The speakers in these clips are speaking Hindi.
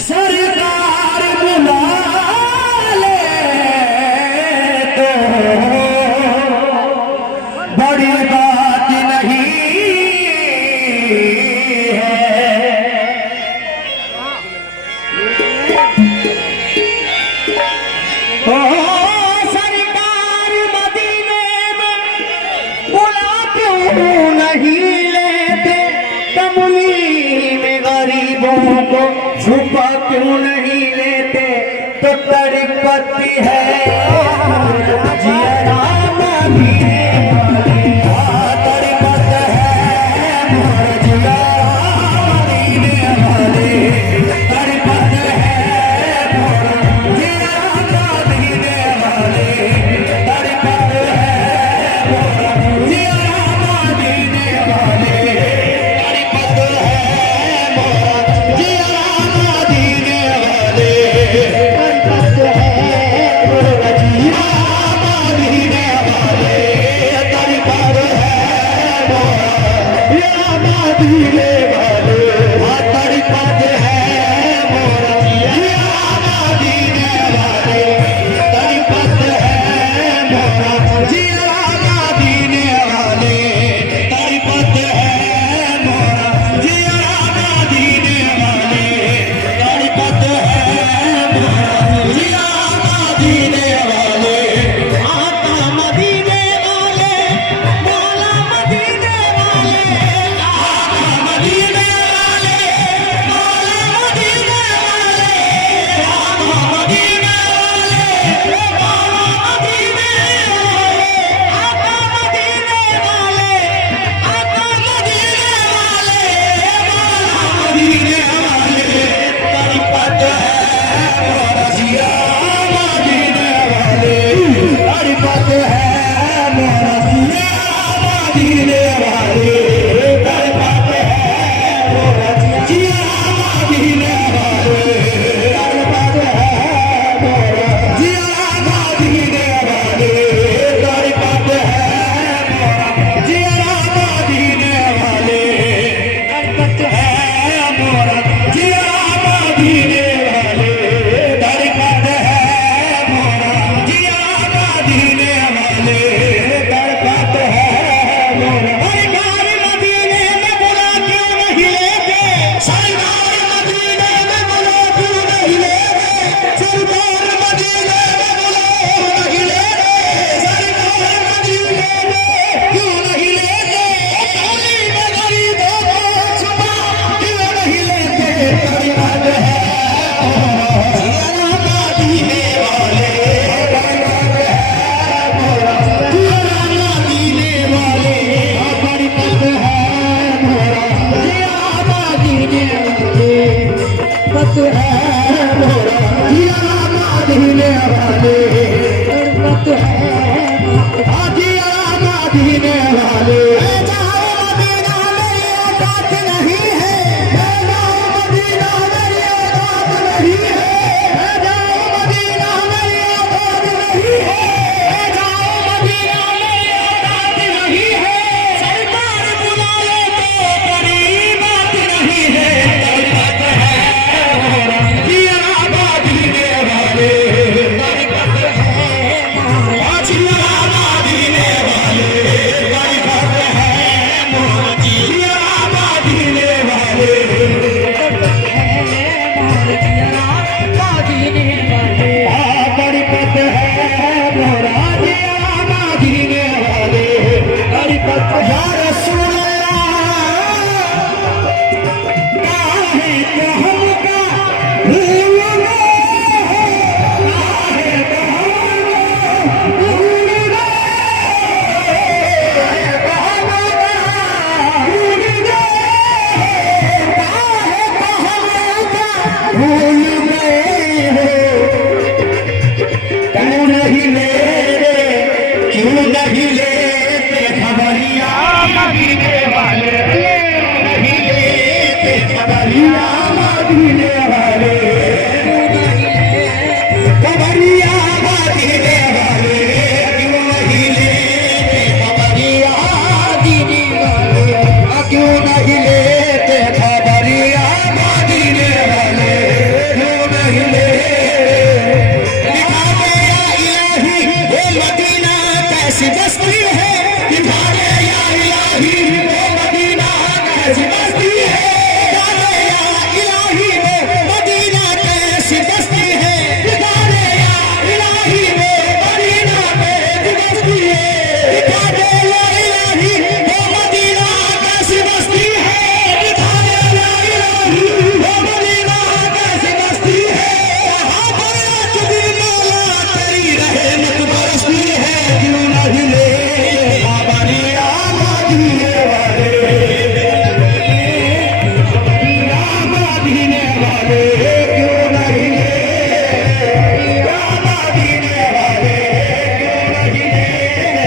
सरकार बुला ले तो बड़ी बात नहीं है। ओ सरकार मदीने में बुला क्यों नहीं लेते, कमली में गरीबों को छुपा क्यों नहीं लेते, तो तड़पती है जिया मदीने वाले, तड़पत है मोर जिया मदीने वाले, तड़पत है मोर जिया मदीने वाले, तड़पत है मोर जिया मदीने वाले, तड़पत है मोर जिया मदीने वाले, तड़पत है मोर जिया मदीने वाले, तड़पत है मोर जिया मदीने वाले, तड़पत है मोर जिया मदीने वाले, तड़पत है मोर जिया मदीने वाले, तड़पत है मोर जिया मदीने वाले, तड़पत है मोर जिया मदीने वाले, आका मदीने वाले, मौला मदीने वाले, आका मदीने वाले, मौला मदीने वाले, आका मदीने वाले, मौला मदीने वाले, आका मदीने वाले, आका मदीने वाले, मौला मदीने वाले, तड़पत है मोर जिया मदीने वाले, तड़पत है मोर जिया मदीने वाले, तड़पत है मोर जिया मदीने वाले, तड़पत है मोर जिया मदीने वाले, तड़पत है मोर जिया मदीने वाले, तड़पत है मोर जिया मदीने वाले, तड़पत है मोर जिया मदीने वाले, तड़पत है मोर सरकार मदीने में बुला क्यों नहीं लेते, सरकार मदीने में बुला क्यों नहीं लेते, सरकार मदीने में बुला नहीं लेते, सरकार मदीने में क्यों नहीं लेते, कमली में गरीबों को छुपा क्यों नहीं लेते, तड़पत है मोर जिया मदीने वाले, तड़पत है मोर जिया मदीने वाले, तड़पत है मोर जिया मदीने वाले, तड़पत है मोर जिया मदीने वाले, तड़पत है जिया मदीने वाले, जाओ मदीना मेरी औकात नहीं है, जाओ मदीना मेरी औकात नहीं है, जाओ मदीना मेरी औकात नहीं है, जाओ मदीना मेरी औकात नहीं है, सरकार बुला ले तो बड़ी बात नहीं है, तड़पत है मोर जिया मदीने वाले, तड़पत है मोर जिया मदीने वाले, तड़पत है मोर जिया मदीने वाले, तड़पत है मोर जिया मदीने वाले, तड़पत है मोर जिया मदीने वाले, तड़पत या रसूल काहे को हमका भूल गए हो, काहे को हमको भूल गए, काहे को हमका भूल गए, काहे को हमका भूल गए हो, क्यों नहीं लेते, क्यों नहीं लेते खबरिया मदीने वाले, नहीं लेते खबरिया मदीने वाले, खबरिया मदीने वाले, क्यों नहीं लेते खबरिया मदीने वाले, क्यों नहीं लेते खबरिया मदीने वाले, वाले क्यों नहीं लेते, या मदीने वाले क्यों नहीं लेते,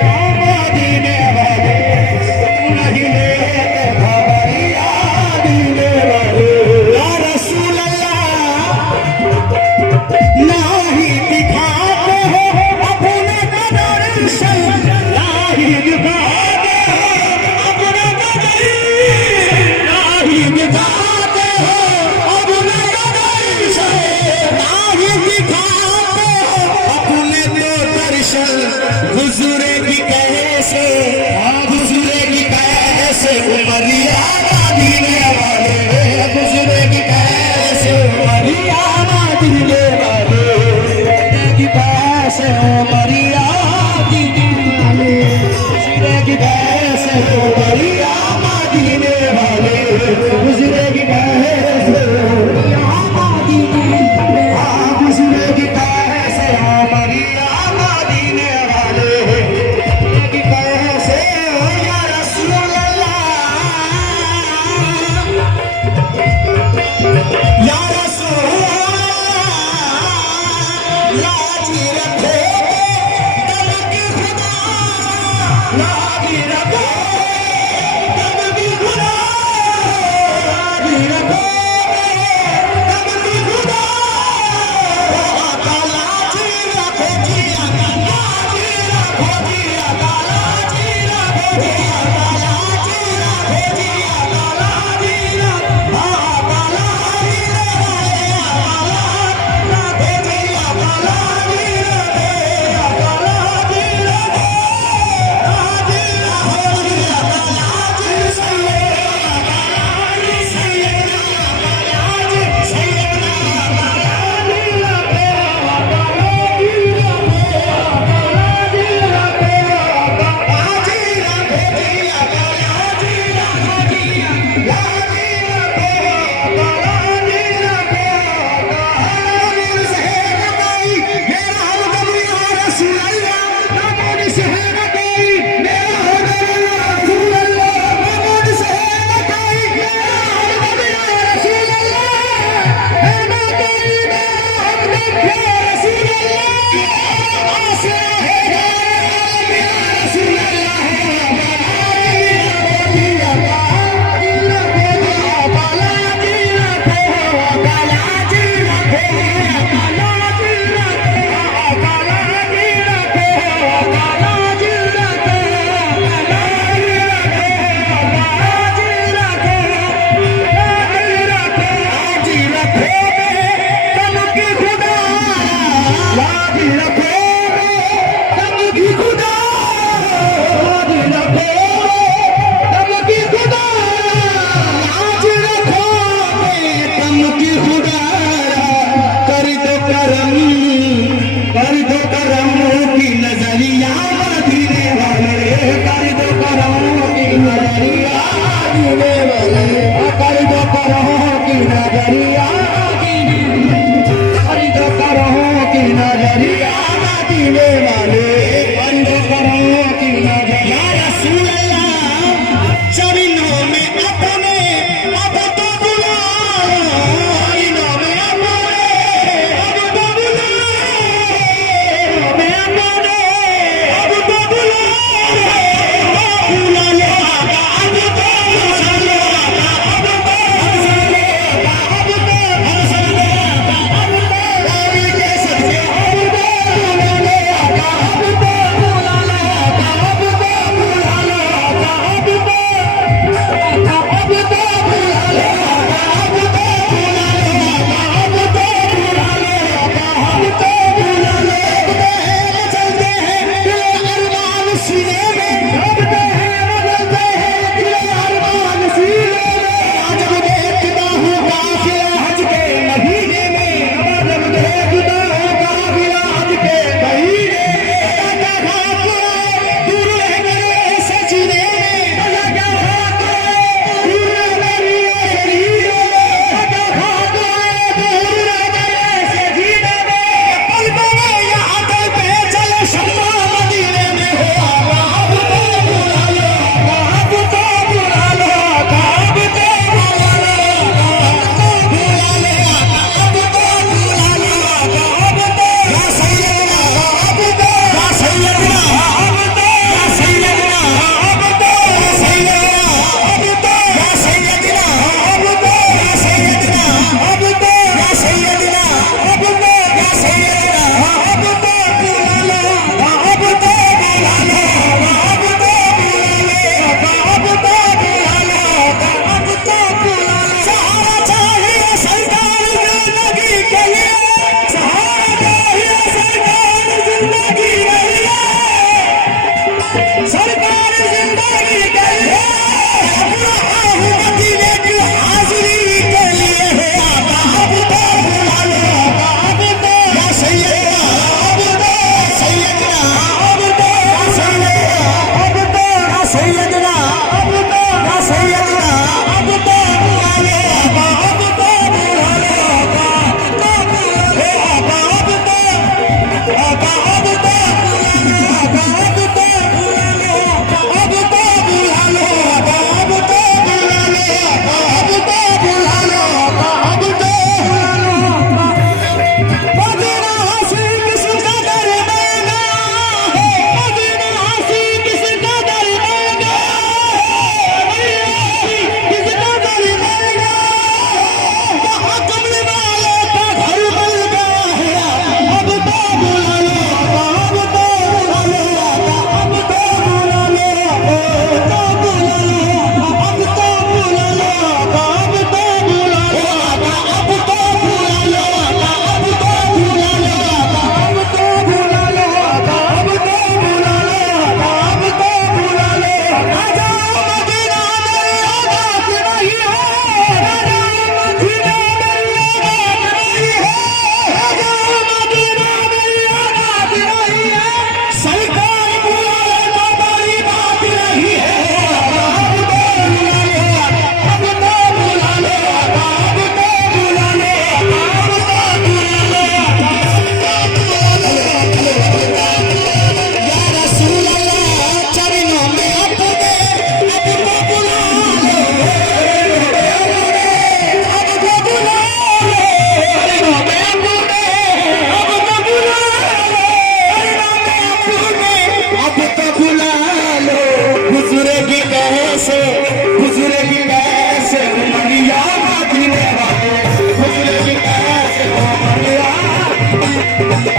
या मदीने वाले क्यों नहीं लेते खबरिया दीने वाले। या रसूल अल्लाह नाही दिखाते हो अपने दर्शन, नाही दिखाते हो अपने दर्शन, नाही दिखाते हो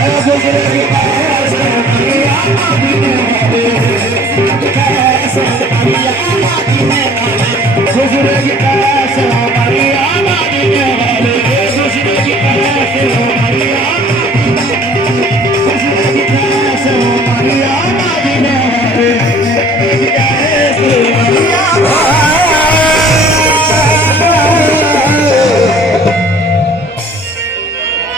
गुजरे की बात सुन, या मदीने वाले